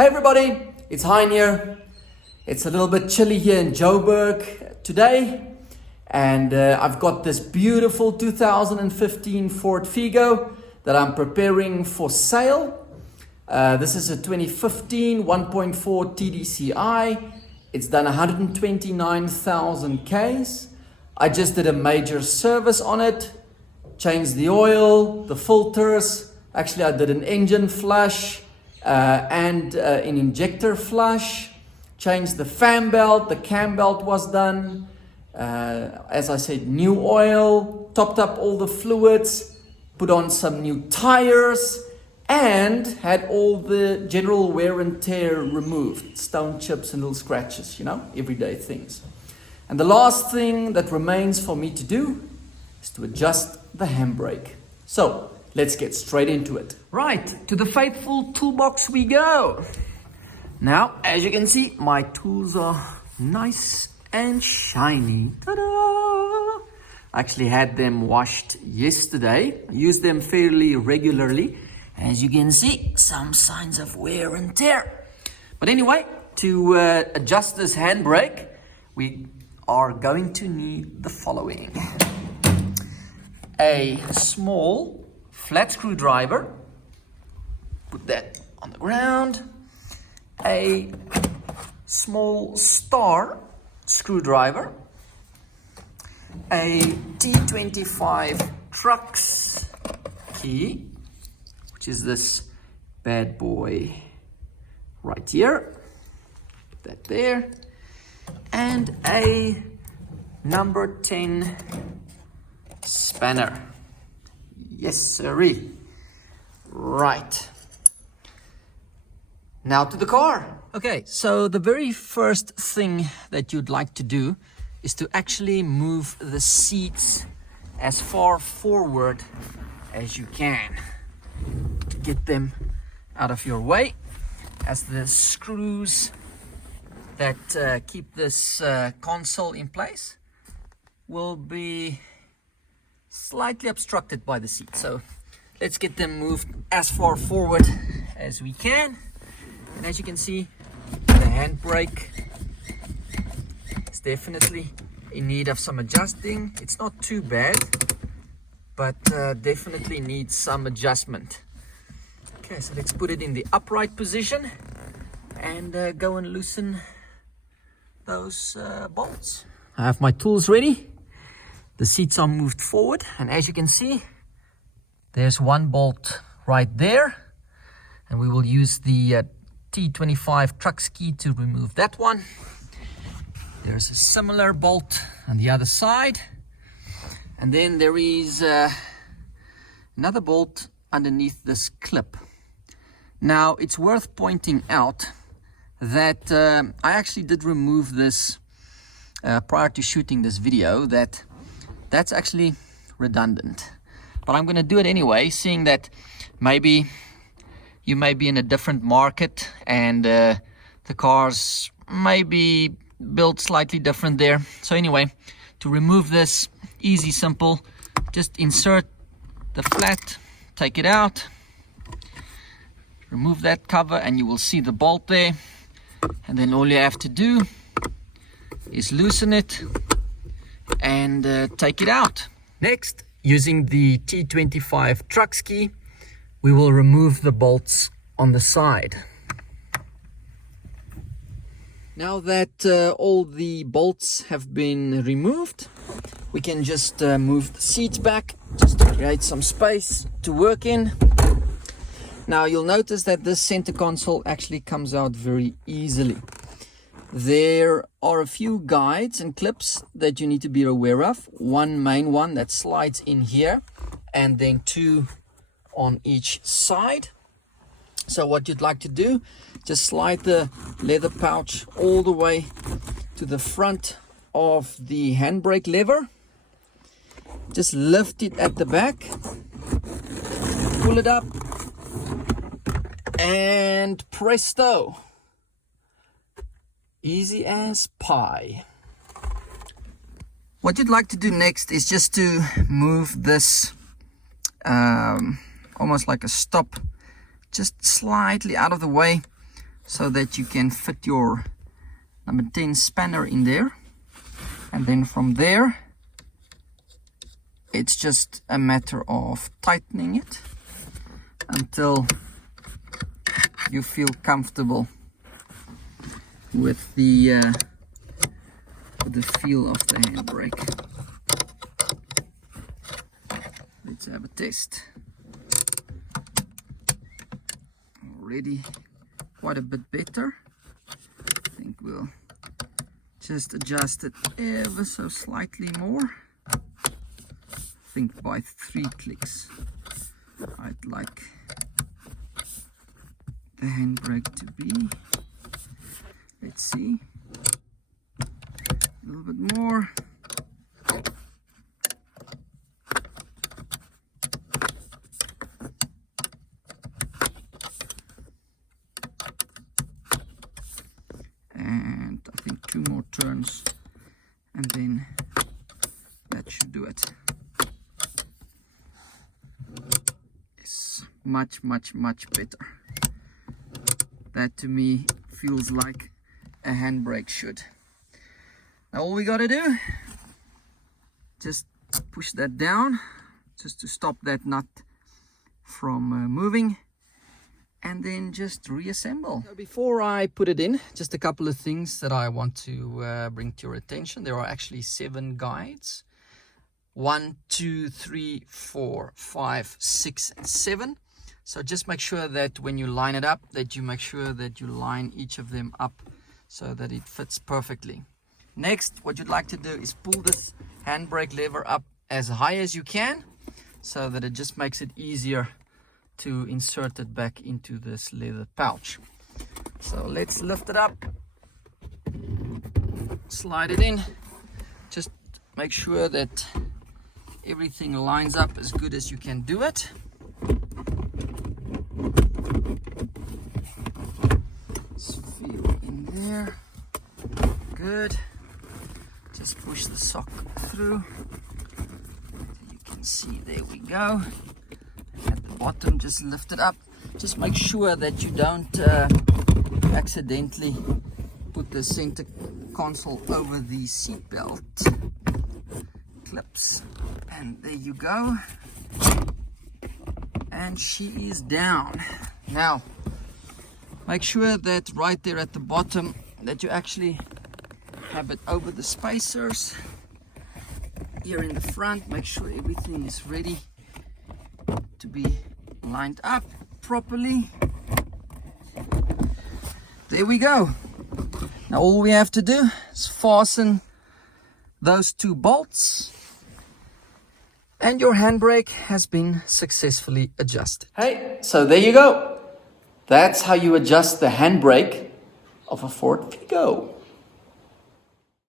Hey everybody, it's Hein here. It's a little bit chilly here in Joburg today, and I've got this beautiful 2015 Ford Figo that I'm preparing for sale. This is a 2015 1.4 TDCi. It's done 129,000 Ks. I just did a major service on it, changed the oil, the filters. Actually, I did an engine flush and an injector flush. Changed the fan belt, the cam belt was done. As I said, new oil, topped up all the fluids, put on some new tires, and had all the general wear and tear removed. Stone chips and little scratches, you know, everyday things. And the last thing that remains for me to do is to adjust the handbrake. So, let's get straight into it. Right, to the faithful toolbox we go. Now, as you can see, my tools are nice and shiny. Ta-da! I actually had them washed yesterday. Used them fairly regularly. As you can see, some signs of wear and tear. But anyway, to adjust this handbrake, we are going to need the following. A small flat screwdriver. Put that on the ground. A small star screwdriver, a T25 trucks key, which is this bad boy right here, put that there, and a number 10 spanner. Yes sirree. Right. Now to the car. Okay, so the very first thing that you'd like to do is to actually move the seats as far forward as you can to get them out of your way, as the screws that keep this console in place will be slightly obstructed by the seat. So let's get them moved as far forward as we can. And as you can see, the handbrake is definitely in need of some adjusting. It's not too bad, but definitely needs some adjustment. Okay, so let's put it in the upright position and go and loosen those bolts. I have my tools ready. The seats are moved forward, and as you can see, there's one bolt right there, and we will use the T25 trucks key to remove that one. There's a similar bolt on the other side, and then there is another bolt underneath this clip. Now it's worth pointing out that I actually did remove this prior to shooting this video. That's actually redundant, but I'm going to do it anyway, seeing that maybe you may be in a different market and the cars may be built slightly different there. So anyway, to remove this, easy, simple, just insert the flat, take it out, remove that cover, and you will see the bolt there. And then all you have to do is loosen it and take it out. Next, using the T25 trucks key, we will remove the bolts on the side. Now that all the bolts have been removed, we can just move the seats back just to create some space to work in. Now you'll notice that this center console actually comes out very easily. There are a few guides and clips that you need to be aware of. One main one that slides in here, and then two on each side. So what you'd like to do, just slide the leather pouch all the way to the front of the handbrake lever. Just lift it at the back, pull it up, and presto, easy as pie. What you'd like to do next is just to move this almost like a stop, just slightly out of the way, so that you can fit your number 10 spanner in there. And then from there, it's just a matter of tightening it until you feel comfortable with the feel of the handbrake. Let's have a test. Already quite a bit better. I think we'll just adjust it ever so slightly more. I think by 3 clicks. I'd like the handbrake to be. Let's see. A little bit more. And I think 2 more turns, and then that should do it. It's much better. That to me feels like a handbrake should. Now all we got to do, just push that down just to stop that nut from moving, and then just reassemble. So before I put it in, just a couple of things that I want to bring to your attention. There are actually 7 guides. 1, 2, 3, 4, 5, 6, and 7. So just make sure that when you line it up, that you make sure that you line each of them up so that it fits perfectly. Next, what you'd like to do is pull this handbrake lever up as high as you can, so that it just makes it easier to insert it back into this leather pouch. So let's lift it up, slide it in, just make sure that everything lines up as good as you can do it. Just feel in there, good. Just push the sock through, you can see, there we go. At the bottom, just lift it up. Just make sure that you don't accidentally put the center console over the seat belt clips. And there you go. And she is down. Now, make sure that right there at the bottom that you actually have it over the spacers. Here in the front, make sure everything is ready to be lined up properly. There we go. Now all we have to do is fasten those 2 bolts, and your handbrake has been successfully adjusted. Hey, so there you go. That's how you adjust the handbrake of a Ford Figo.